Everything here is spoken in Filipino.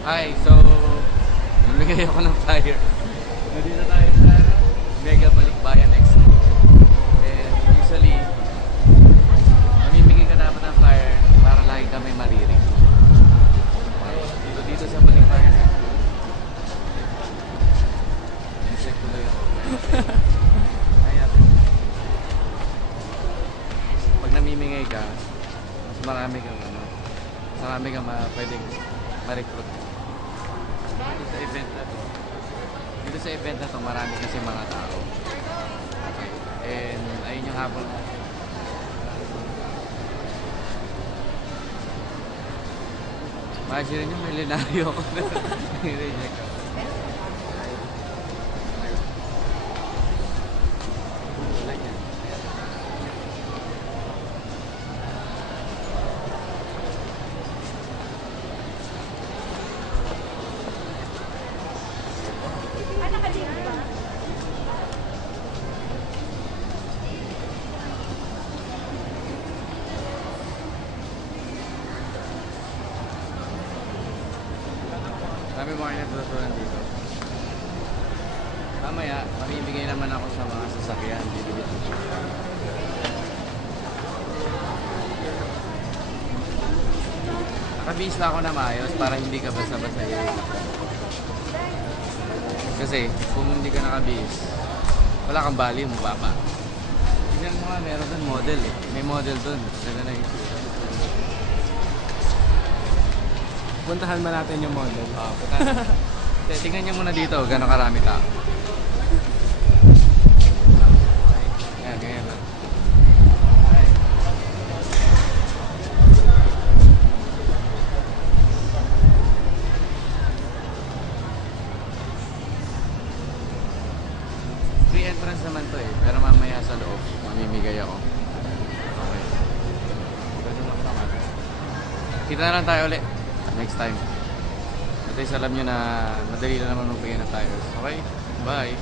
Hi, so namigay ako ng flyer. Nandito tayo sa Mega Balikbayan Expo. And usually, namimigay ka dapat ng flyer para lagi kami maririnig. Dito sa Balikbayan Expo. Check ko lang yun. Ayan. Pag namimigay ka, mas marami kang pwedeng ma-recruit. Dito sa event na to, marami kasi mga tao. Okay. And ayun yung habol. Imagine nyo, milenaryo ako na nireject ako. Dami mga natutunan dito. Mamaya, mamibigay naman ako sa mga sasakyan dito. Nakabihis lang ako na maayos para hindi ka basta-basta yun. Kasi kung hindi ka nakabihis, wala kang bali, mababa. Tingnan mo nga, meron doon model eh. May model doon. Ganda na issue. Puntahan ba natin yung model? Oo, puntahan. Tingnan nyo muna dito, gano'ng karami tao. Ayan, ganyan lang. Free entrance naman to eh, pero mamaya sa loob, mamimigay ako. Okay. Kita na lang tayo ulit next time. At least alam nyo na madali na naman magbigay ng tires. Okay? Bye!